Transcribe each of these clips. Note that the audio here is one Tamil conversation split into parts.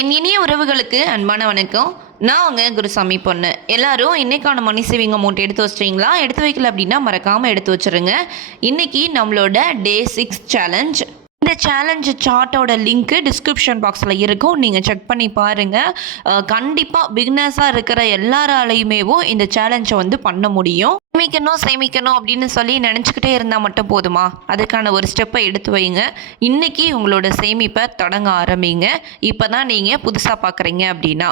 என் இனிய உறவுகளுக்கு அன்பான வணக்கம். நான் அவங்க குருசாமி பொண்ணு. எல்லாரும் இன்னைக்கான மணி சேவிங் அமௌண்ட் எடுத்து வச்சிட்டீங்களா? எடுத்து வைக்கல அப்படின்னா மறக்காமல் எடுத்து வச்சிருங்க. இன்னைக்கு நம்மளோட டே சிக்ஸ் சேலஞ்ச் இந்த சேலஞ்ச் சார்ட்டோட லிங்க்கு டிஸ்கிரிப்ஷன் பாக்ஸில் இருக்கும். நீங்கள் செக் பண்ணி பாருங்கள் கண்டிப்பாக பிக்னஸாக இருக்கிற எல்லாராலையுமேவும் இந்த சேலஞ்சை வந்து பண்ண முடியும். சேமிக்கணும் சேமிக்கணும் அப்படின்னு சொல்லி நினச்சிக்கிட்டே இருந்தால் மட்டும் போதுமா? அதுக்கான ஒரு ஸ்டெப்பை எடுத்து வைங்க. இன்றைக்கி உங்களோட சேமிப்பை தொடங்க ஆரம்பிங்க. இப்போ தான் நீங்கள் புதுசாக பார்க்குறீங்க அப்படின்னா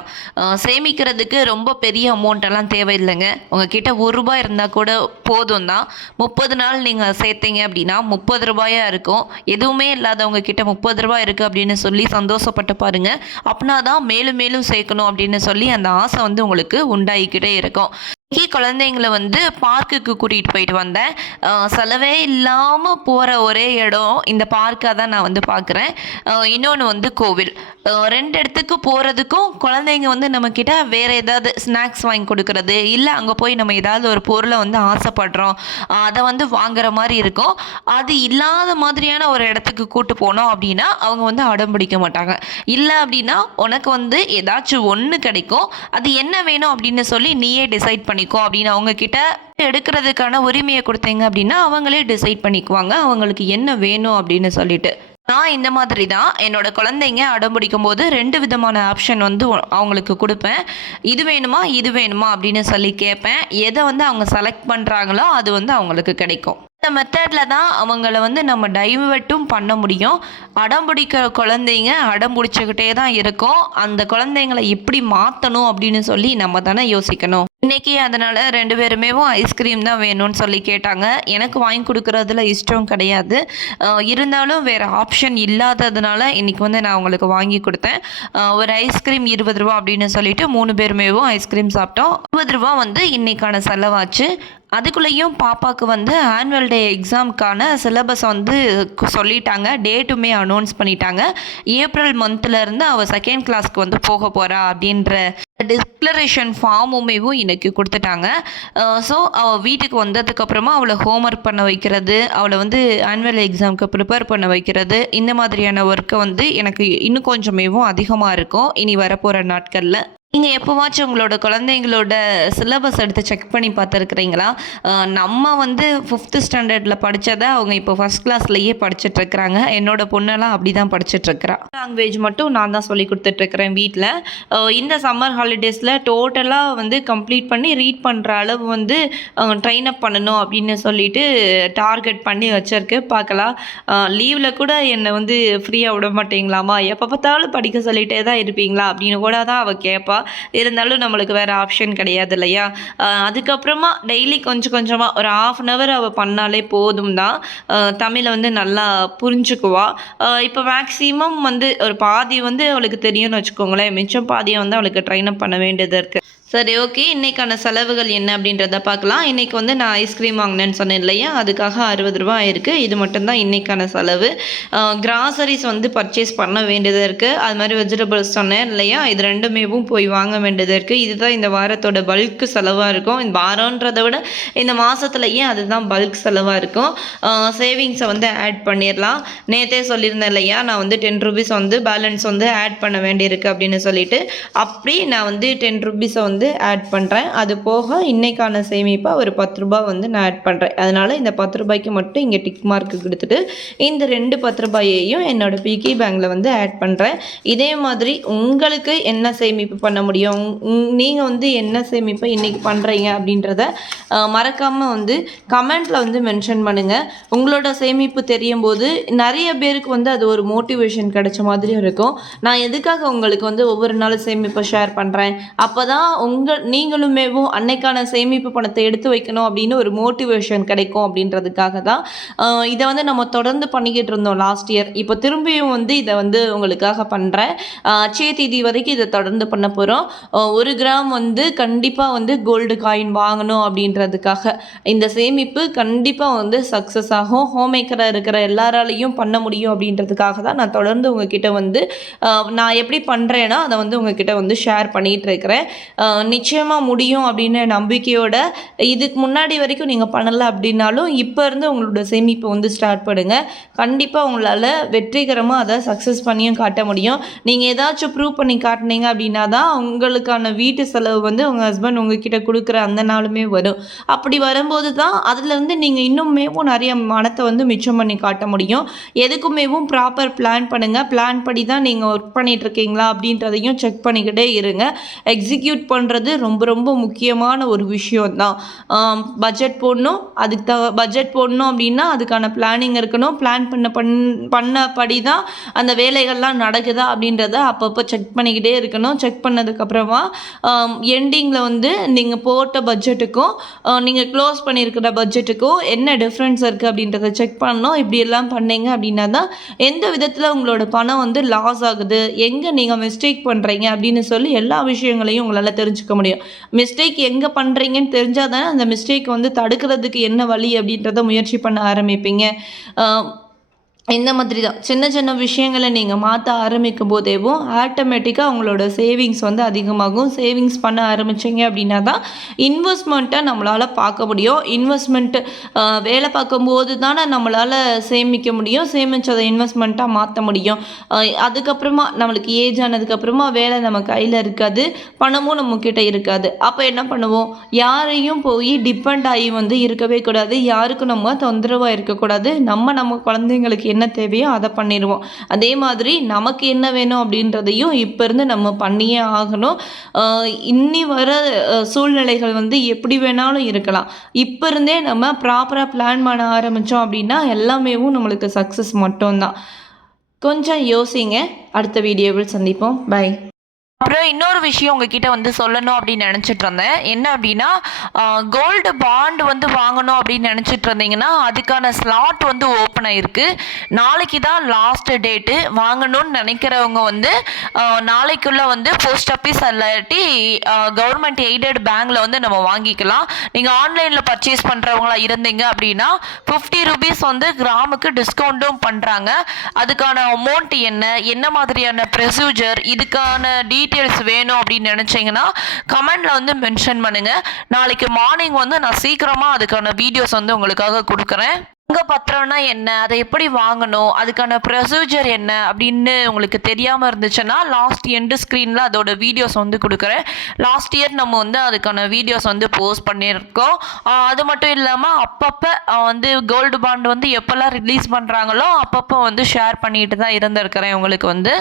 சேமிக்கிறதுக்கு ரொம்ப பெரிய அமௌண்ட்டெல்லாம் தேவையில்லைங்க. உங்ககிட்ட ஒரு ரூபாய் இருந்தால் கூட போதும் தான் முப்பது நாள் நீங்கள் சேர்த்தீங்க அப்படின்னா முப்பது ரூபாயாக இருக்கும். எதுவுமே இல்லாதவங்க கிட்ட முப்பது ரூபாய் இருக்குது அப்படின்னு சொல்லி சந்தோஷப்பட்டு பாருங்க. அப்படின்னா தான் மேலும் மேலும் சேர்க்கணும் அப்படின்னு சொல்லி அந்த ஆசை வந்து உங்களுக்கு உண்டாகிக்கிட்டே இருக்கும். இன்னைக்கு குழந்தைங்கள வந்து பார்க்குக்கு கூட்டிகிட்டு போயிட்டு வந்தேன். செலவே இல்லாமல் போகிற ஒரே இடம் இந்த பார்க்காக தான் நான் வந்து பார்க்குறேன். இன்னொன்று வந்து கோவில். ரெண்டு இடத்துக்கு போகிறதுக்கும் குழந்தைங்க வந்து நம்மக்கிட்ட வேறு ஏதாவது ஸ்நாக்ஸ் வாங்கி கொடுக்கறது இல்லை அங்கே போய் நம்ம ஏதாவது ஒரு பொருளை வந்து ஆசைப்படுறோம் அதை வந்து வாங்குற மாதிரி இருக்கும். அது இல்லாத மாதிரியான ஒரு இடத்துக்கு கூட்டு போனோம் அப்படின்னா அவங்க வந்து அடம் பிடிக்க மாட்டாங்க. இல்லை அப்படின்னா உனக்கு வந்து ஏதாச்சும் ஒன்று கிடைக்கும். அது என்ன வேணும் அப்படின்னு சொல்லி நீயே டிசைட் பண்ணிக்கோ அப்படின்னு அவங்க கிட்ட எடுக்கிறதுக்கான உரிமையை கொடுத்தீங்க அப்படின்னா அவங்களே டிசைட் பண்ணிக்குவாங்க. அவங்களுக்கு என்ன வேணும் அப்படின்னு சொல்லிட்டு. நான் இந்த மாதிரி தான் என்னோட குழந்தைங்க அடம் பிடிக்கும் போது ரெண்டு விதமான ஆப்ஷன் வந்து அவங்களுக்கு கொடுப்பேன். இது வேணுமா இது வேணுமா அப்படின்னு சொல்லி கேட்பேன். எதை வந்து அவங்க செலக்ட் பண்ணுறாங்களோ அது வந்து அவங்களுக்கு கிடைக்கும். இந்த மெத்தடில் தான் அவங்கள வந்து நம்ம டைவர்ட்டும் பண்ண முடியும். அடம் பிடிக்கிற குழந்தைங்க அடம் பிடிச்சிக்கிட்டே தான் இருக்கும். அந்த குழந்தைங்களை எப்படி மாற்றணும் அப்படின்னு சொல்லி நம்ம தானே யோசிக்கணும். இன்னைக்கு அதனால் ரெண்டு பேருமே ஐஸ்கிரீம் தான் வேணும்னு சொல்லி கேட்டாங்க. எனக்கு வாங்கி கொடுக்குறதுல இஷ்டம் கிடையாது. இருந்தாலும் வேறு ஆப்ஷன் இல்லாததுனால இன்றைக்கி வந்து நான் அவங்களுக்கு வாங்கி கொடுத்தேன். ஒரு ஐஸ்கிரீம் இருபது ரூபா அப்படின்னு சொல்லிட்டு மூணு பேருமேவும் ஐஸ்கிரீம் சாப்பிட்டோம். இருபது ரூபா வந்து இன்றைக்கான செலவாச்சு. அதுக்குள்ளேயும் பாப்பாவுக்கு வந்து ஆனுவல் டே எக்ஸாமுக்கான சிலபஸ் வந்து சொல்லிட்டாங்க. டேட்டுமே அனௌன்ஸ் பண்ணிட்டாங்க. ஏப்ரல் மந்த்லேருந்து அவள் செகண்ட் கிளாஸ்க்கு வந்து போக போகிறா அப்படின்ற டிக்ளரேஷன் ஃபார்முமேவும் இன்னைக்கு கொடுத்துட்டாங்க. ஸோ அவள் வீட்டுக்கு வந்ததுக்கப்புறமா அவளை ஹோம்ஒர்க் பண்ண வைக்கிறது அவளை வந்து ஆனுவல் எக்ஸாமுக்கு ப்ரிப்பேர் பண்ண வைக்கிறது இந்த மாதிரியான ஒர்க்கை வந்து எனக்கு இன்னும் கொஞ்சமேவும் அதிகமாக இருக்கும். இனி வரப்போகிற நாட்களில் நீங்கள் எப்போவாச்சும் உங்களோட குழந்தைங்களோட சிலபஸ் எடுத்து செக் பண்ணி பார்த்துருக்குறீங்களா? நம்ம வந்து ஃபிஃப்த்து ஸ்டாண்டர்டில் படித்ததை அவங்க இப்போ ஃபஸ்ட் கிளாஸ்லேயே படிச்சிட்ருக்குறாங்க என்னோட பொண்ணெல்லாம் அப்படி தான் படிச்சிட்ருக்கிறா லாங்குவேஜ் மட்டும் நான் தான் சொல்லி கொடுத்துட்ருக்குறேன் வீட்டில் இந்த சம்மர் ஹாலிடேஸில் டோட்டலாக வந்து கம்ப்ளீட் பண்ணி ரீட் பண்ணுற அளவு வந்து ட்ரெயின் அப் பண்ணணும் அப்படின்னு சொல்லிட்டு டார்கெட் பண்ணி வச்சிருக்கு. பார்க்கலாம். லீவில் கூட என்னை வந்து ஃப்ரீயாக விட மாட்டீங்களாமா எப்போ பார்த்தாலும் படிக்க சொல்லிகிட்டே தான் இருப்பீங்களா? அப்படின்னு கூட தான் அவள் கேட்பா இருந்தாலும் நம்மளுக்கு வேறு ஆப்ஷன் கிடையாது இல்லையா? அதுக்கப்புறமா டெய்லி கொஞ்சம் கொஞ்சமாக ஒரு ஆஃப் அன் ஹவர் அவள் பண்ணாலே போதும் தான். தமிழை வந்து நல்லா புரிஞ்சுக்குவா. இப்போ மேக்ஸிமம் வந்து ஒரு பாதி வந்து அவளுக்கு தெரியும்னு வச்சுக்கோங்களேன். மிச்சம் பாதியை வந்து அவளுக்கு ட்ரைன் அப் பண்ண வேண்டியது இருக்குது சரி ஓகே இன்றைக்கான செலவுகள் என்ன அப்படின்றத பார்க்கலாம். இன்றைக்கி வந்து நான் ஐஸ்கிரீம் வாங்கினேன்னு சொன்னேன் இல்லையா? அதுக்காக அறுபது ரூபா இருக்குது இது மட்டும்தான் இன்றைக்கான செலவு. கிராசரிஸ் வந்து பர்ச்சேஸ் பண்ண வேண்டியதாக இருக்குது அது மாதிரி வெஜிடபிள்ஸ் சொன்னேன் இல்லையா? இது ரெண்டுமேவும் போய் வாங்க வேண்டியதாக இருக்குது இதுதான் இந்த வாரத்தோட பல்க் செலவாக இருக்கும். இந்த வாரன்றதை விட இந்த மாதத்துலையே அதுதான் பல்க் செலவாக இருக்கும்? சேவிங்ஸை வந்து ஆட் பண்ணிடலாம் நேற்றே சொல்லியிருந்தேன் இல்லையா? நான் வந்து டென் ருபீஸ் வந்து பேலன்ஸ் வந்து ஆட் பண்ண வேண்டியிருக்கு அப்படின்னு சொல்லிட்டு. அப்படி நான் வந்து டென் ருபீஸை வந்து ஆட் பண்ணுறேன் அது போக இன்றைக்கான சேமிப்பாக ஒரு பத்து ரூபாய் வந்து நான் ஆட் பண்ணுறேன் அதனால் இந்த பத்து ரூபாய்க்கு மட்டும் இங்கே டிக் மார்க்கு கொடுத்துட்டு இந்த ரெண்டு பத்து ரூபாயையும் என்னோட பிகி பேங்கில் வந்து ஆட் பண்ணுறேன் இதே மாதிரி உங்களுக்கு என்ன சேமிப்பு பண்ண முடியும்? நீங்கள் வந்து என்ன சேமிப்பை இன்றைக்கி பண்ணுறீங்க அப்படின்றத மறக்காமல் வந்து கமெண்ட்டில் வந்து மென்ஷன் பண்ணுங்கள் உங்களோட சேமிப்பு தெரியும் போது நிறைய பேருக்கு வந்து அது ஒரு மோட்டிவேஷன் கிடைச்ச மாதிரி இருக்கும். நான் எதுக்காக உங்களுக்கு வந்து ஒவ்வொரு நாளும் சேமிப்பை ஷேர் பண்ணுறேன் அப்போ தான் உங்கள் நீங்களுமேவும் அன்னைக்கான சேமிப்பு பணத்தை எடுத்து வைக்கணும் அப்படின்னு ஒரு மோட்டிவேஷன் கிடைக்கும் அப்படின்றதுக்காக தான் இதை வந்து நம்ம தொடர்ந்து பண்ணிக்கிட்டு இருந்தோம் லாஸ்ட் இயர் இப்போ திரும்பியும் வந்து இதை வந்து உங்களுக்காக பண்ணுறேன் அச்சய தேதி வரைக்கும் இதை தொடர்ந்து பண்ண போகிறோம் ஒரு கிராம் வந்து கண்டிப்பாக வந்து கோல்டு காயின் வாங்கணும் அப்படின்றதுக்காக. இந்த சேமிப்பு கண்டிப்பாக வந்து சக்ஸஸ் ஆகும். ஹோம் மேக்கராக இருக்கிற எல்லாராலையும் பண்ண முடியும் அப்படின்றதுக்காக தான் நான் தொடர்ந்து உங்ககிட்ட வந்து நான் எப்படி பண்ணுறேன்னா அதை வந்து உங்ககிட்ட வந்து ஷேர் பண்ணிகிட்டு இருக்கிறேன். நிச்சயமாக முடியும் அப்படின்னு நம்பிக்கையோட இதுக்கு முன்னாடி வரைக்கும் நீங்கள் பண்ணலை அப்படின்னாலும் இப்போ இருந்து உங்களோட சேமிப்பை வந்து ஸ்டார்ட் பண்ணுங்க. கண்டிப்பாக உங்களால் வெற்றிகரமாக அதை சக்ஸஸ் பண்ணியும் காட்ட முடியும். நீங்கள் ஏதாச்சும் ப்ரூவ் பண்ணி காட்டினீங்க அப்படின்னா தான் உங்களுக்கான வீட்டு செலவு வந்து உங்கள் ஹஸ்பண்ட் உங்ககிட்ட கொடுக்குற அந்த நாளுமே வரும். அப்படி வரும்போது தான் அதுலேருந்து நீங்கள் இன்னுமேவும் நிறைய மனத்தை வந்து மிச்சம் பண்ணி காட்ட முடியும். எதுக்குமேவும் ப்ராப்பர் பிளான் பண்ணுங்கள் பிளான் படி தான் நீங்கள் ஒர்க் பண்ணிகிட்ருக்கீங்களா அப்படின்றதையும் செக் பண்ணிக்கிட்டே இருங்க. எக்ஸிக்யூட் பண்ணுறது ரொம்ப ரொம்ப முக்கியமான ஒரு விஷயம்தான். பட்ஜெட் போடணும் அதுக்கு த பட்ஜெட் போடணும் அப்படின்னா அதுக்கான பிளானிங் இருக்கணும். பிளான் பண்ண பண் பண்ணபடி தான் அந்த வேலைகள்லாம் நடக்குதா அப்படின்றத அப்பப்போ செக் பண்ணிக்கிட்டே இருக்கணும். செக் பண்ணதுக்கப்புறமா எண்டிங்கில் வந்து நீங்கள் போட்ட பட்ஜெட்டுக்கும் நீங்கள் க்ளோஸ் பண்ணியிருக்கிற பட்ஜெட்டுக்கும் என்ன டிஃப்ரென்ஸ் இருக்குது அப்படின்றத செக் பண்ணணும். இப்படியெல்லாம் பண்ணீங்க அப்படின்னா தான் எந்த விதத்தில் உங்களோட பணம் வந்து லாஸ் ஆகுது எங்கே நீங்கள் மிஸ்டேக் பண்ணுறீங்க அப்படின்னு சொல்லி எல்லா விஷயங்களையும் உங்களால் தெரிஞ்சுக்க முடியும். மிஸ்டேக் எங்கே பண்ணுறீங்கன்னு தெரிஞ்சால் தானே அந்த மிஸ்டேக் வந்து தடுக்கிறதுக்கு என்ன வழி அப்படின்றத முயற்சி பண்ண ஆரம்பிப்பீங்க. இந்த மாதிரி தான் சின்ன சின்ன விஷயங்களை நீங்கள் மாற்ற ஆரம்பிக்கும் போதேவும் ஆட்டோமேட்டிக்காக உங்களோட சேவிங்ஸ் வந்து அதிகமாகும். சேவிங்ஸ் பண்ண ஆரம்பிச்சிங்க அப்படின்னா தான் இன்வெஸ்ட்மெண்ட்டை நம்மளால் பார்க்க முடியும். இன்வெஸ்ட்மெண்ட்டு வேலை பார்க்கும்போது தானே நம்மளால் சேமிக்க முடியும். சேமித்ததை இன்வெஸ்ட்மெண்ட்டாக மாற்ற முடியும். அதுக்கப்புறமா நம்மளுக்கு ஏஜ் ஆனதுக்கப்புறமா வேலை நம்ம கையில் இருக்காது. பணமும் நம்மக்கிட்ட இருக்காது. அப்போ என்ன பண்ணுவோம்? யாரையும் போய் டிபெண்ட் ஆகி வந்து இருக்கவே கூடாது. யாருக்கும் நம்ம தொந்தரவாக இருக்கக்கூடாது. நம்ம நம்ம குழந்தைங்களுக்கு என்ன என்ன தேவையோ அதை பண்ணிடுவோம். அதே மாதிரி நமக்கு என்ன வேணும் அப்படின்றதையும் இப்போ இருந்து நம்ம பண்ணியே ஆகணும். இன்னி வர சூழ்நிலைகள் வந்து எப்படி வேணாலும் இருக்கலாம். இப்போ இருந்தே நம்ம ப்ராப்பராக பிளான் பண்ண ஆரம்பித்தோம் அப்படின்னா எல்லாமேவும் நம்மளுக்கு சக்ஸஸ் மட்டும்தான். கொஞ்சம் யோசிங்க. அடுத்த வீடியோவில் சந்திப்போம். பை அப்புறம் இன்னொரு விஷயம் உங்ககிட்ட வந்து சொல்லணும் அப்படின்னு நினச்சிட்டு இருந்தேன். என்ன அப்படின்னா கோல்டு பாண்ட் வந்து வாங்கணும் அப்படின்னு நினச்சிட்டு இருந்தீங்கன்னா அதுக்கான ஸ்லாட் வந்து ஓப்பன் ஆயிருக்கு. நாளைக்கு தான் லாஸ்ட் டேட்டு வாங்கணும்னு நினைக்கிறவங்க வந்து நாளைக்குள்ளே வந்து போஸ்ட் ஆஃபீஸ் இல்லாட்டி கவர்மெண்ட் எய்டட் பேங்கில் வந்து நம்ம வாங்கிக்கலாம். நீங்கள் ஆன்லைனில் பர்ச்சேஸ் பண்ணுறவங்களா இருந்தீங்க அப்படின்னா ஃபிஃப்டி ருபீஸ் வந்து கிராமுக்கு டிஸ்கவுண்ட்டும் பண்ணுறாங்க அதுக்கான அமௌண்ட் என்ன? என்ன மாதிரியான ப்ரொசீஜர் இதுக்கான டீ டீட்டெயில்ஸ் வேணும் அப்படின்னு நினச்சிங்கன்னா கமெண்டில் வந்து மென்ஷன் பண்ணுங்கள் நாளைக்கு மார்னிங் வந்து நான் சீக்கிரமாக அதுக்கான வீடியோஸ் வந்து உங்களுக்காக கொடுக்குறேன். உங்க பத்திரம்னா என்ன? அதை எப்படி வாங்கணும்? அதுக்கான ப்ரொசீஜர் என்ன? அப்படின்னு உங்களுக்கு தெரியாமல் இருந்துச்சுன்னா லாஸ்ட் எண்டு ஸ்க்ரீனில் அதோட வீடியோஸ் வந்து கொடுக்குறேன். லாஸ்ட் இயர் நம்ம வந்து அதுக்கான வீடியோஸ் வந்து போஸ்ட் பண்ணியிருக்கோம். அது மட்டும் இல்லாமல் அப்பப்போ வந்து கோல்டு பாண்ட் வந்து எப்போல்லாம் ரிலீஸ் பண்ணுறாங்களோ அப்பப்போ வந்து ஷேர் பண்ணிட்டு தான் இருந்திருக்கிறேன் உங்களுக்கு வந்து.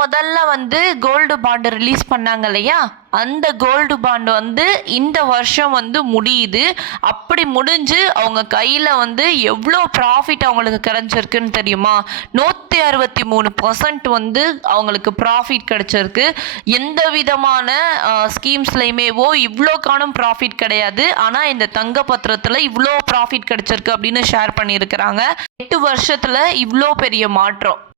முதல்ல வந்து கோல்டு பாண்டு ரிலீஸ் பண்ணாங்க இல்லையா? அந்த கோல்டு பாண்டு வந்து இந்த வருஷம் வந்து முடியுது. அப்படி முடிஞ்சு அவங்க கையில் வந்து எவ்வளோ ப்ராஃபிட் அவங்களுக்கு கிடைச்சிருக்குன்னு தெரியுமா? நூற்றி அறுபத்தி மூணு பர்சன்ட் வந்து அவங்களுக்கு ப்ராஃபிட் கிடைச்சிருக்கு. எந்த விதமான ஸ்கீம்ஸ்லையுமேவோ இவ்வளோ காணும் ப்ராஃபிட் கிடையாது. ஆனால் இந்த தங்க பத்திரத்தில் இவ்வளோ ப்ராஃபிட் கிடைச்சிருக்கு அப்படின்னு ஷேர் பண்ணியிருக்கிறாங்க. எட்டு வருஷத்தில் இவ்வளோ பெரிய மாற்றம்.